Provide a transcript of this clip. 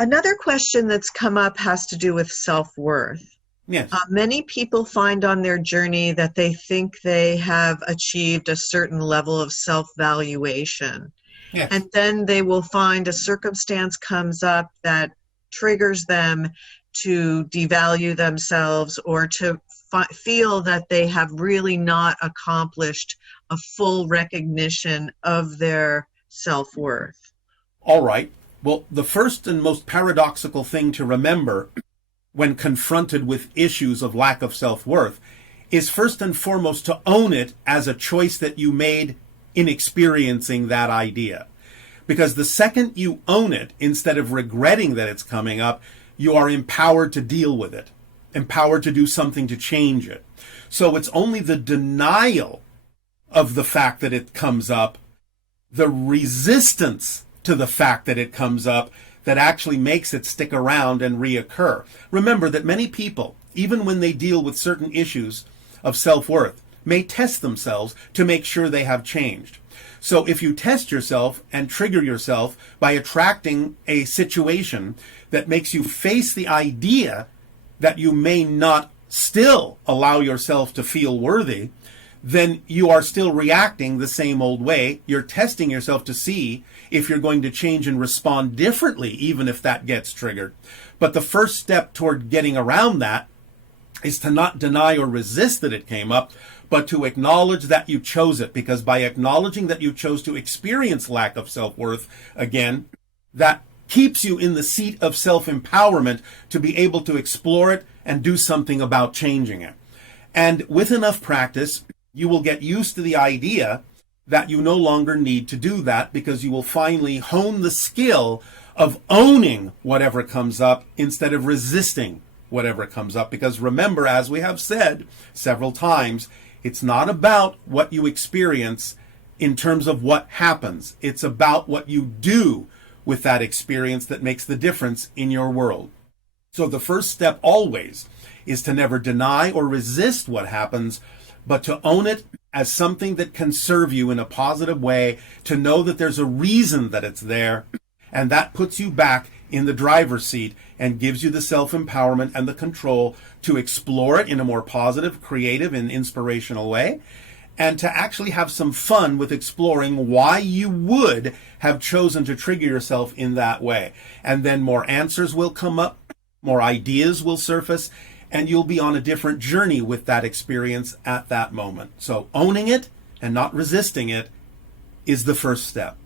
Another question that's come up has to do with self-worth. Yes. Many people find on their journey that they think they have achieved a certain level of self-valuation. Yes. And then they will find a circumstance comes up that triggers them to devalue themselves or to feel that they have really not accomplished a full recognition of their self-worth. All right. Well, the first and most paradoxical thing to remember when confronted with issues of lack of self-worth is first and foremost to own it as a choice that you made in experiencing that idea. Because the second you own it, instead of regretting that it's coming up, you are empowered to deal with it, empowered to do something to change it. So it's only the denial of the fact that it comes up, the resistance to the fact that it comes up, that actually makes it stick around and reoccur. Remember that many people, even when they deal with certain issues of self-worth, may test themselves to make sure they have changed. So if you test yourself and trigger yourself by attracting a situation that makes you face the idea that you may not still allow yourself to feel worthy, then you are still reacting the same old way. You're testing yourself to see if you're going to change and respond differently, even if that gets triggered. But the first step toward getting around that is to not deny or resist that it came up, but to acknowledge that you chose it. Because by acknowledging that you chose to experience lack of self-worth again, that keeps you in the seat of self-empowerment to be able to explore it and do something about changing it. And with enough practice, you will get used to the idea that you no longer need to do that, because you will finally hone the skill of owning whatever comes up instead of resisting whatever comes up. Because remember, as we have said several times, it's not about what you experience in terms of what happens. It's about what you do with that experience that makes the difference in your world. So the first step always is to never deny or resist what happens, but to own it as something that can serve you in a positive way, to know that there's a reason that it's there, and that puts you back in the driver's seat and gives you the self-empowerment and the control to explore it in a more positive, creative, and inspirational way, and to actually have some fun with exploring why you would have chosen to trigger yourself in that way. And then more answers will come up, more ideas will surface, and you'll be on a different journey with that experience at that moment. So owning it and not resisting it is the first step.